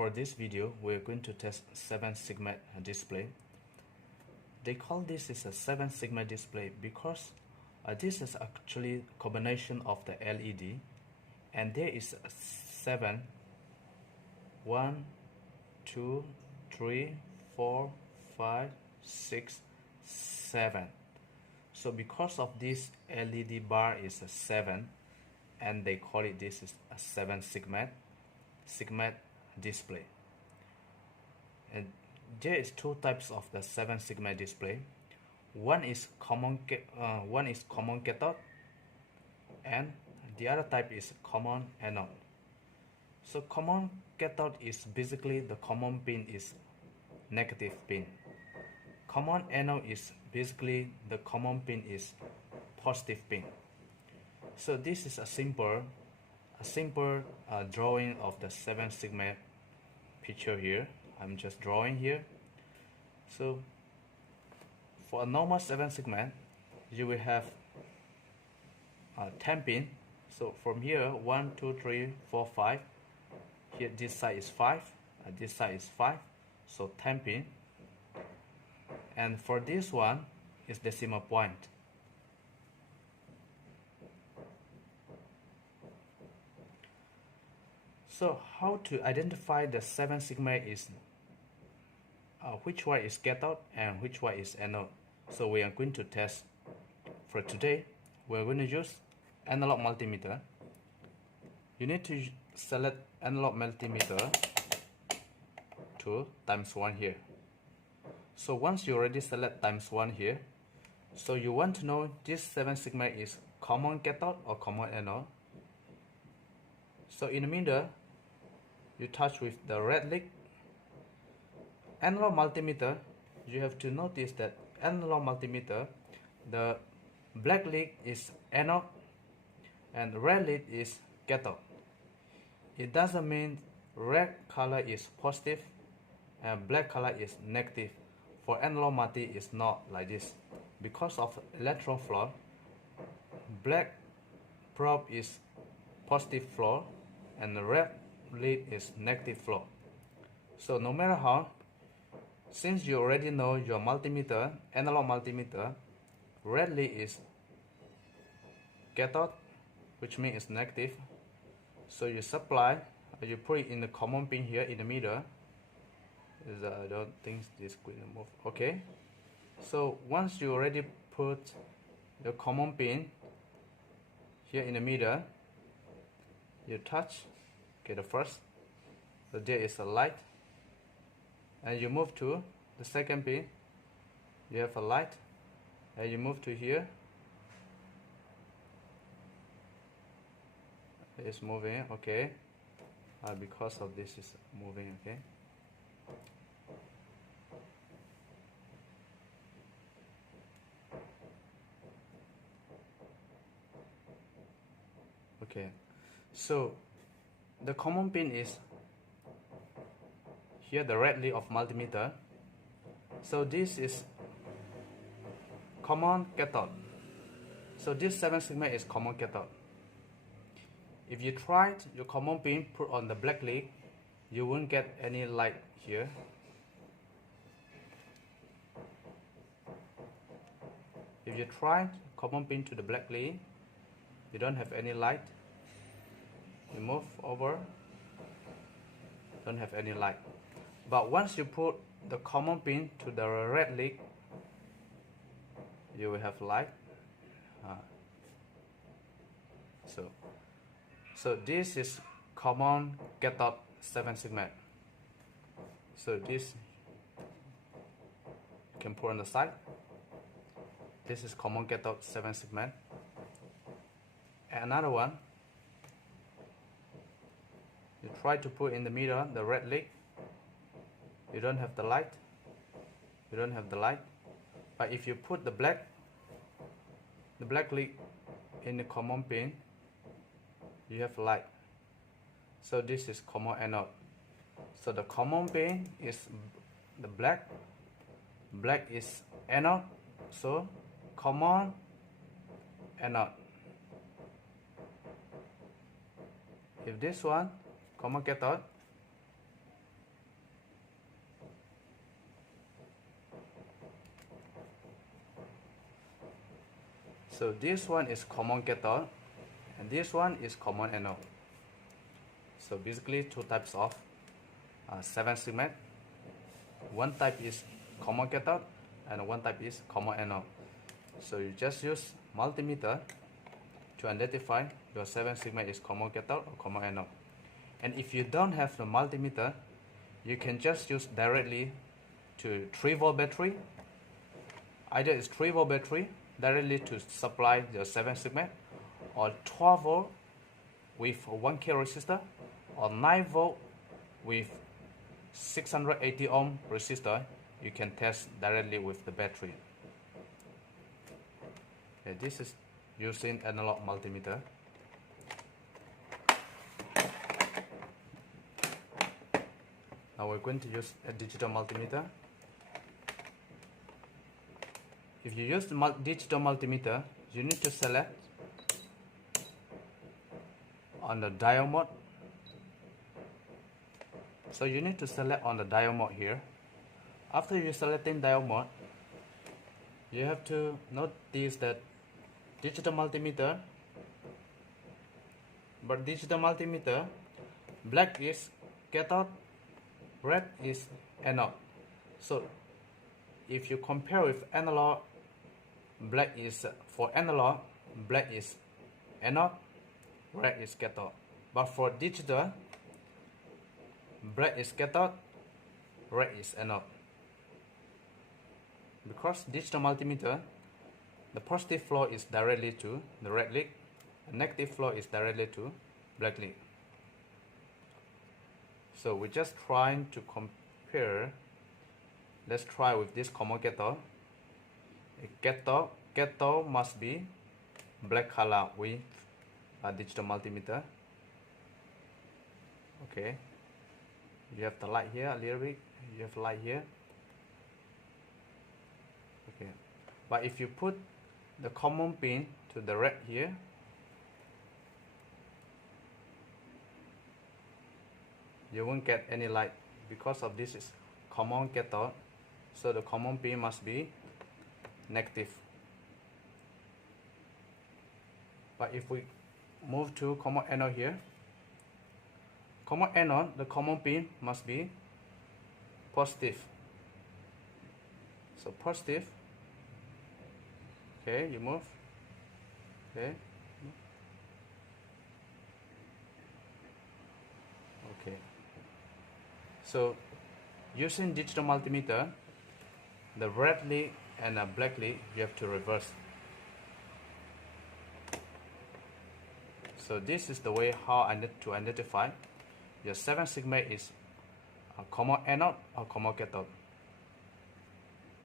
For this video, we're going to test 7-segment display. They call this is a 7-segment display because this is actually a combination of the LED, and there is a 7, 1, 2, 3, 4, 5, 6, 7. So because of this LED bar is a 7, and they call it this is a 7-segment display. And there is two types of the 7-segment display. One is common cathode, and the other type is common anode. So common cathode is basically the common pin is negative pin. Common anode is basically the common pin is positive pin. So this is a simple drawing of the 7-segment picture here. I'm just drawing here. So for a normal 7-segment, you will have 10 pin. So from here 1, 2, 3, 4, 5. Here this side is 5, this side is 5, so 10 pin. And for this one is decimal point. So how to identify the 7-segment is which one is cathode and which one is anode? So we are going to test. For today, we're going to use analog multimeter. You need to select analog multimeter to ×1 here. So once you already select ×1 here, so you want to know this 7-segment is common cathode or common anode. So in the middle, you touch with the red lead. Analog multimeter, you have to notice that analog multimeter, the black lead is anode and red lead is cathode. It doesn't mean red color is positive and black color is negative. For analog multi, it's not like this. Because of electron flow, black probe is positive flow and the red lead is negative flow. So no matter how, since you already know your multimeter, analog multimeter, red lead is cathode, which means it's negative. So you supply, you put it in the common pin here in the middle. I don't think this could move. Okay. So once you already put the common pin here in the middle, you touch. Okay, the first. So there is a light. And you move to the second pin. You have a light. And you move to here. It's moving. Okay. Because of this is moving. Okay. Okay, so the common pin is here, the red lead of multimeter. So this is common cathode. So this 7-segment is common cathode. If you try your common pin put on the black lead, you won't get any light here. If you try common pin to the black lead, you don't have any light. You move over, don't have any light. But once you put the common pin to the red lead, you will have light. So this is common cathode 7-segment. So this you can put on the side. This is common cathode 7-segment. Another one, you try to put in the middle the red lead. You don't have the light. You don't have the light. But if you put the black lead in the common pin, you have light. So this is common anode. So the common pin is the black. Black is anode. So common anode. If this one common cathode, So this one is common cathode and this one is common anode. So basically two types of 7-segment. One type is common cathode and one type is common anode. So you just use multimeter to identify your 7-segment is common cathode or common anode. And if you don't have the multimeter, you can just use directly to 3-volt battery. Either it's 3-volt battery directly to supply the 7-segment, or 12-volt with a 1K resistor, or 9-volt with 680 ohm resistor. You can test directly with the battery. Okay, this is using analog multimeter. Now we're going to use a digital multimeter. If you use the digital multimeter, you need to select on the diode mode. So you need to select on the diode mode here. After you selecting diode mode, you have to notice that digital multimeter, black is cathode, red is anode. So if you compare with analog, black is anode, red is cathode. But for digital, black is cathode, red is anode. Because digital multimeter, the positive flow is directly to the red lead, the negative flow is directly to black lead. So we're just trying to compare. Let's try with this common cathode. Cathode must be black color with a digital multimeter. Okay, you have the light here a little bit, you have light here. Okay, but if you put the common pin to the red here, you won't get any light because of this is common cathode. So the common pin must be negative. But if we move to common anode here, common anode, the common pin must be positive. So positive. Okay, you move. Okay. Okay. So using digital multimeter, the red lead and a black lead, you have to reverse. So this is the way how I need to identify your 7-segment is a common anode or common cathode.